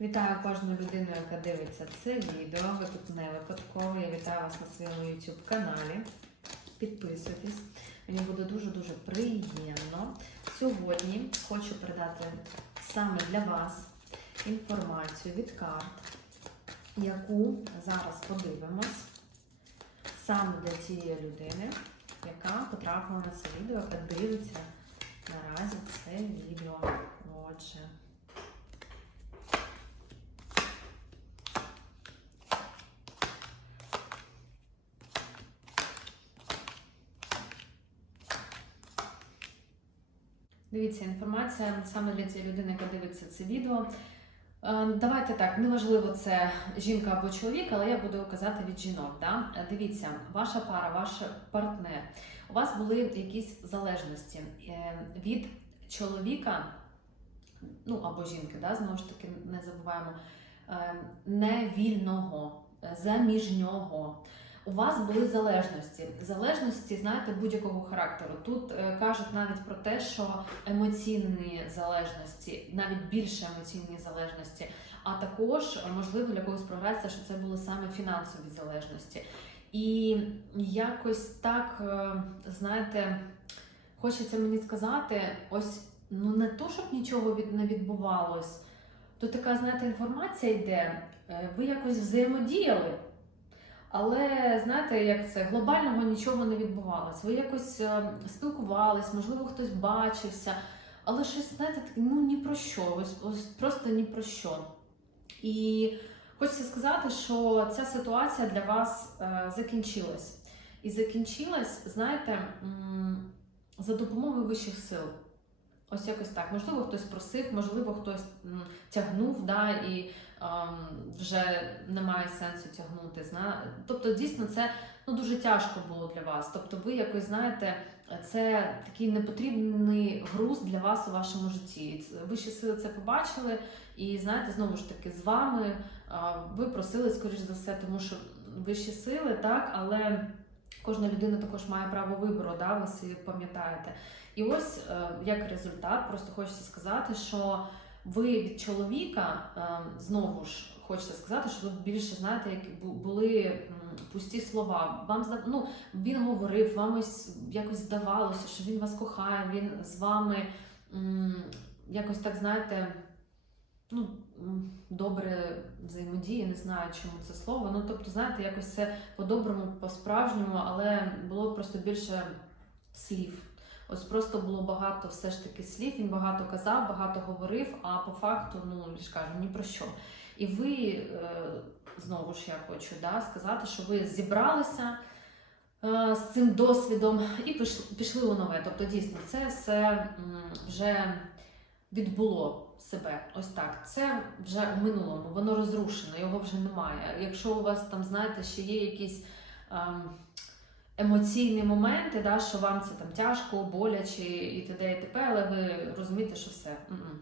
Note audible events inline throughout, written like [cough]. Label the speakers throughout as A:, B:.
A: Вітаю кожну людину, яка дивиться це відео. Ви тут не випадково. Я вітаю вас на своєму YouTube каналі. Підписуйтесь. Мені буде дуже-дуже приємно. Сьогодні хочу передати саме для вас інформацію від карт, яку зараз подивимось саме для цієї людини, яка потрапила на це відео, яка дивиться наразі це відео. Отже. Дивіться, інформація саме для цієї людини, яка дивиться це відео. Е, Давайте так, неважливо, це жінка або чоловік, але я буду казати від жінок. Да? Е, Дивіться, ваша пара, ваш партнер. У вас були якісь залежності е, від чоловіка, ну або жінки, да? знову ж таки, не забуваємо, невільного, заміжнього. У вас були залежності. Залежності, знаєте, будь-якого характеру. Тут е, кажуть навіть про те, що емоційні залежності, навіть більше емоційні залежності, а також е, можливо для когось програється, що це були саме фінансові залежності. І якось так, е, знаєте, хочеться мені сказати, ось ну не то, щоб нічого від не відбувалось, то така, знаєте, інформація йде, е, ви якось взаємодіяли. Але знаєте, як це глобального нічого не відбувалось. Ви якось е, спілкувались, можливо, хтось бачився, але щось, знаєте, ну ні про що, ось, ось просто ні про що. І хочеться сказати, що ця ситуація для вас е, закінчилась. І закінчилась, знаєте, за допомогою вищих сил. Ось якось так. Можливо, хтось просив, можливо, хтось тягнув, да, і ем, вже немає сенсу тягнути. Зна... Тобто, дійсно, це ну, дуже тяжко було для вас. Тобто, ви якось знаєте, це такий непотрібний груз для вас у вашому житті. Вищі сили це побачили, і знаєте, знову ж таки, з вами а, ви просили, скоріш за все, тому що вищі сили, так, але кожна людина також має право вибору, да, ви всі пам'ятаєте. І ось е, як результат, просто хочеться сказати, що ви від чоловіка е, знову ж хочеться сказати, що тут більше знаєте, як були пусті слова. Вам ну, він говорив, вам ось якось здавалося, що він вас кохає, він з вами якось так знаєте. Ну, добре взаємодіє, не знаю, чому це слово. Ну, тобто, знаєте, якось це по-доброму, по-справжньому, але було просто більше слів. Ось просто було багато все ж таки слів, він багато казав, багато говорив, а по факту, ну ж кажу, ні про що. І ви е, знову ж я хочу да, сказати, що ви зібралися е, з цим досвідом і пішли у нове. Тобто, дійсно, це все вже відбуло себе. Ось так. Це вже у минулому, воно розрушено, його вже немає. Якщо у вас там, знаєте, ще є якісь. ем, емоційні моменти, да, що вам це там тяжко, боляче і т.д. і т.п., але ви розумієте, що все. м-м.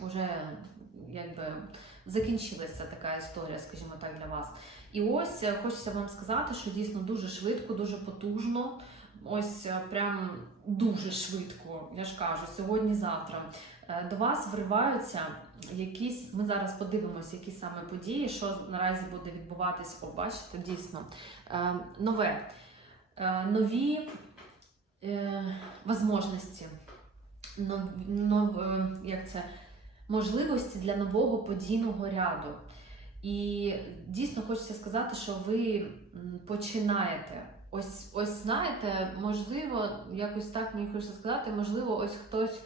A: Уже якби закінчилася така історія, скажімо так, для вас. І ось е, хочеться вам сказати, що дійсно дуже швидко, дуже потужно. Ось е, прям дуже швидко, я ж кажу, сьогодні-завтра до вас вриваються якісь. Ми зараз подивимося, які саме події, що наразі буде відбуватись. О, бачите, дійсно е, нове е, нові е, е, як це, можливості для нового подійного ряду. І дійсно хочеться сказати, що ви починаєте. Ось, ось знаєте, можливо, якось так мені хочеться сказати, можливо, ось хтось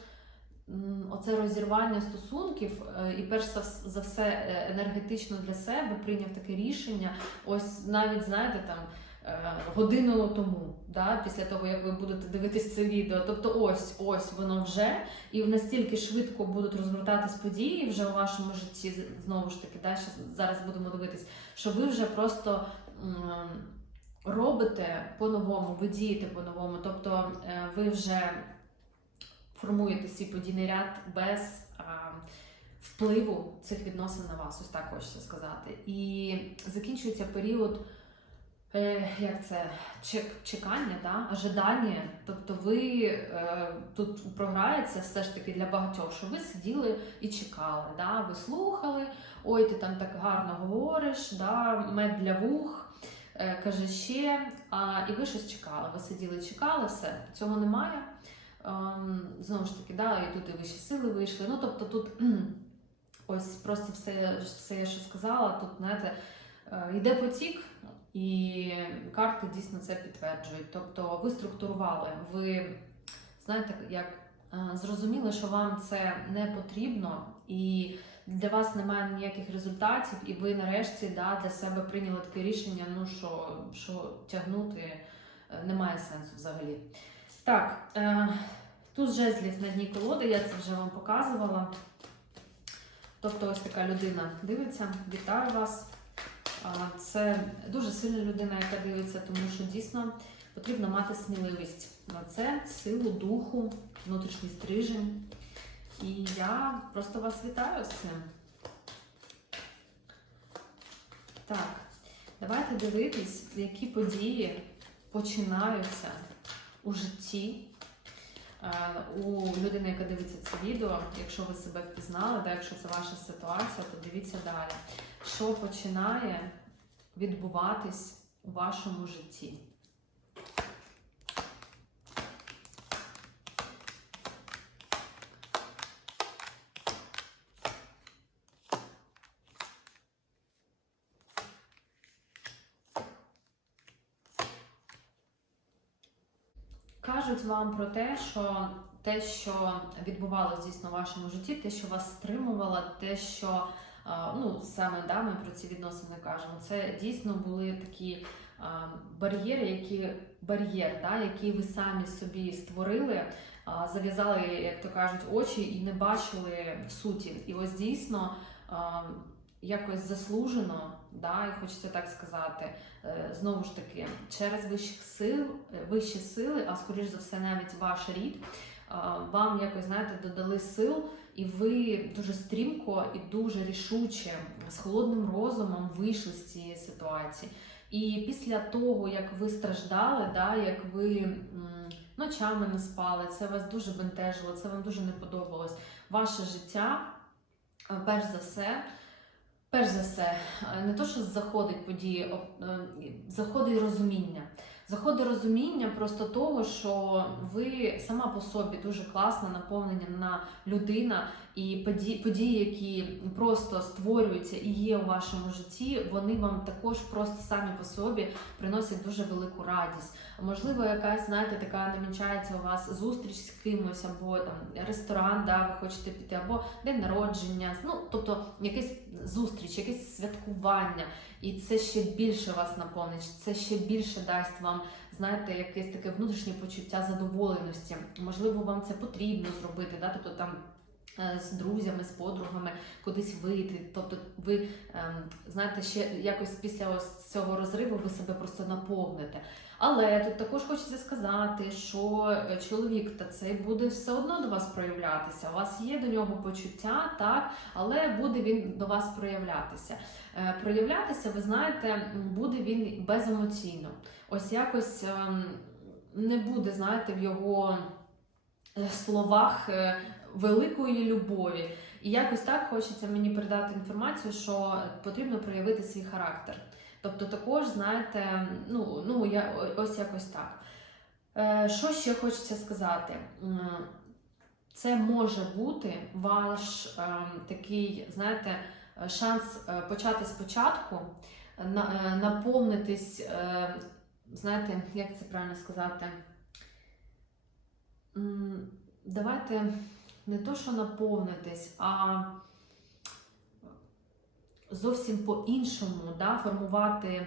A: оце розірвання стосунків, е, і перш за все е, енергетично для себе прийняв таке рішення. Ось навіть знаєте там е, годину тому, да, після того як ви будете дивитись це відео. Тобто, ось ось воно вже, і настільки швидко будуть розгортатись події вже у вашому житті. Знову ж таки, да, зараз будемо дивитись, що ви вже просто. Робите по-новому, ви дієте по-новому, тобто ви вже формуєте свій подійний ряд без а, впливу цих відносин на вас, ось так хочеться сказати. І закінчується період е, як це, чек, чекання, да? ожидання. Тобто ви е, тут програється все ж таки для багатьох, що ви сиділи і чекали, да? ви слухали, ой, ти там так гарно говориш, да, мед для вух, е, каже ще. А, і ви щось чекали. Ви сиділи, чекали, все. Цього немає. Ем, знову ж таки, да, і тут і вищі сили вийшли. Ну, тобто тут [clears throat] ось просто все, все, що сказала, тут, знаєте, е, йде потік, і карти дійсно це підтверджують. Тобто ви структурували, ви знаєте, як е, зрозуміли, що вам це не потрібно, і для вас немає ніяких результатів, і ви нарешті да, для себе прийняли таке рішення, ну що, що тягнути е, немає сенсу взагалі. Так, е, тут жезлів на дні колоди, я це вже вам показувала. Тобто, ось така людина дивиться, вітаю вас. Це дуже сильна людина, яка дивиться, тому що дійсно потрібно мати сміливість на це, силу духу, внутрішній стрижень. І я просто вас вітаю з цим. Так, давайте дивитись, які події починаються у житті. е, У людини, яка дивиться це відео, якщо ви себе впізнали, да, якщо це ваша ситуація, то дивіться далі. Що починає відбуватись у вашому житті? Кажуть вам про те, що те, що відбувалося дійсно в вашому житті, те, що вас стримувало, те, що ну саме да, ми про ці відносини кажемо, це дійсно були такі бар'єри, які бар'єр, да, які ви самі собі створили, зав'язали, як то кажуть, очі і не бачили суті. І ось дійсно. Якось заслужено, да, і хочеться так сказати, е, знову ж таки, через вищих сил, е, вищі сили, а скоріш за все, навіть ваш рід, е, вам якось знаєте, додали сил, і ви дуже стрімко і дуже рішуче з холодним розумом вийшли з цієї ситуації. І після того, як ви страждали, да, як ви ночами не спали, це вас дуже бентежило, це вам дуже не подобалось. Ваше життя, перш за все. Перш за все, е, не то, що заходить події, е, заходить розуміння. Заходить розуміння просто того, що ви сама по собі дуже класна, наповнена людина, і події, які просто створюються і є у вашому житті, вони вам також просто самі по собі приносять дуже велику радість. Можливо, якась, знаєте, така намічається у вас зустріч з кимось, або там ресторан, да, ви хочете піти, або день народження, ну тобто якась зустріч, якесь святкування, і це ще більше вас наповнить, це ще більше дасть вам, знаєте, якесь таке внутрішнє почуття задоволеності. Можливо, вам це потрібно зробити, да, тобто там. Е, З друзями, з подругами кудись вийти. Тобто, ви ем, знаєте, ще якось після ось цього розриву ви себе просто наповните. Але тут також хочеться сказати, що е, чоловік та цей буде все одно до вас проявлятися. У вас є до нього почуття, так, але буде він до вас проявлятися. Е, Проявлятися, ви знаєте, буде він беземоційно. Ось якось ем, не буде, знаєте, в його словах великої любові. І якось так хочеться мені передати інформацію, що потрібно проявити свій характер. Тобто, також, знаєте, ну, ну я ось якось так. Е, що ще хочеться сказати? Це може бути ваш ем, такий, знаєте, шанс е, почати спочатку, е, наповнитись, знаєте, як це правильно сказати? Давайте не то, що наповнитись, а зовсім по-іншому да, формувати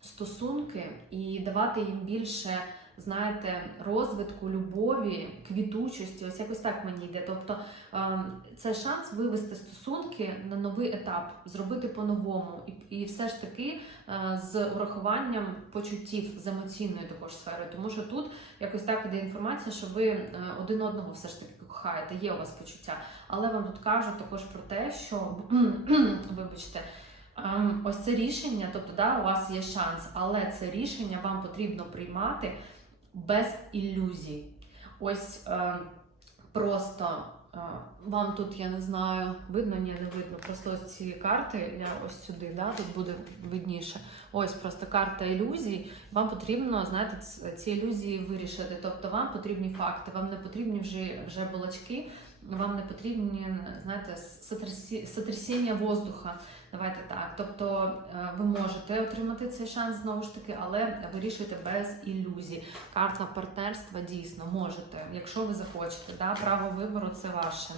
A: стосунки і давати їм більше, знаєте, розвитку, любові, квітучості. Ось якось так мені йде. Тобто ем, це шанс вивести стосунки на новий етап, зробити по-новому, і, все ж таки е, з урахуванням почуттів з емоційної також сфери, тому що тут якось так іде інформація, що ви е, один одного все ж таки кохаєте, є у вас почуття. Але вам тут кажуть також про те, що [clears throat] вибачте. ем, Ось це рішення, тобто да, у вас є шанс, але це рішення вам потрібно приймати без ілюзій. Ось е, просто Вам тут, я не знаю, видно, ні, не видно. Просто ось ці карти, я ось сюди, да, тут буде видніше. Ось просто карта ілюзій. Вам потрібно, знаєте, ці ілюзії вирішити. Тобто вам потрібні факти, вам не потрібні вже, вже балачки, вам не потрібні, знаєте, сотрясі- сотрясіння воздуха. Давайте так. Тобто е, ви можете отримати цей шанс знову ж таки, але вирішуйте без ілюзій. Карта партнерства дійсно можете, якщо ви захочете. Да? Право вибору це ваше.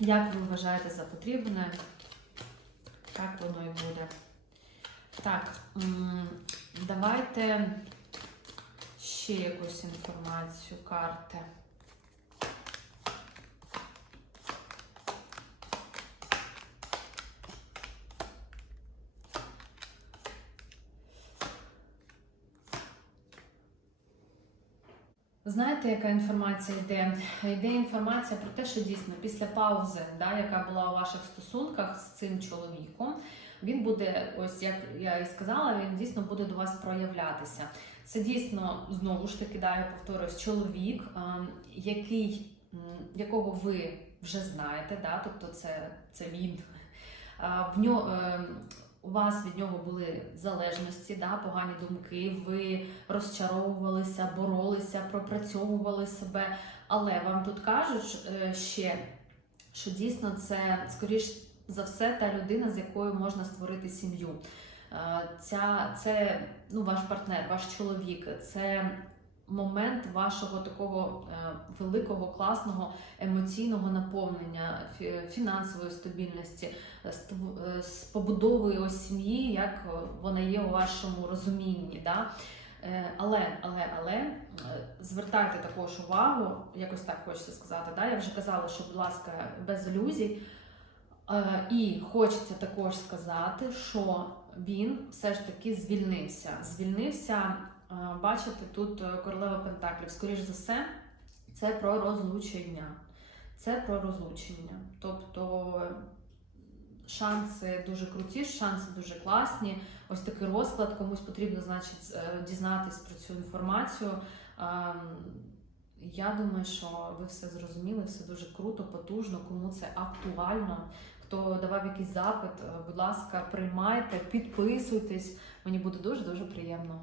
A: Як ви вважаєте за потрібне, так воно і буде. Так, давайте ще якусь інформацію карти. Знаєте, яка інформація йде? Йде інформація про те, що дійсно після паузи, да, яка була у ваших стосунках з цим чоловіком, він буде, ось як я і сказала, він дійсно буде до вас проявлятися. Це дійсно знову ж таки, да, я повторюсь, чоловік, ем, який, якого ви вже знаєте, да, тобто це, це він. В нього, у вас від нього були залежності, да, погані думки, ви розчаровувалися, боролися, пропрацьовували себе. Але вам тут кажуть е, ще, що дійсно це скоріш за все та людина, з якою можна створити сім'ю. Е, Ця, це ну, ваш партнер, ваш чоловік, це момент вашого такого е, великого, класного емоційного наповнення, фінансової стабільності, е, е, з побудовою ось сім'ї, як вона є у вашому розумінні. Да? Але, але, але звертайте також увагу, якось так хочеться сказати. Да? Я вже казала, що, будь ласка, без ілюзій. І хочеться також сказати, що він все ж таки звільнився. Звільнився, бачите, тут е, королева Пентаклів. Скоріш за все, це про розлучення. Це про розлучення. Тобто е, шанси дуже круті, шанси дуже класні. Ось такий розклад. Комусь потрібно, значить, е, дізнатись про цю інформацію. Ем, Я думаю, що ви все зрозуміли, все дуже круто, потужно, кому це актуально. Хто давав якийсь запит, е, будь ласка, приймайте, підписуйтесь. Мені буде дуже дуже приємно.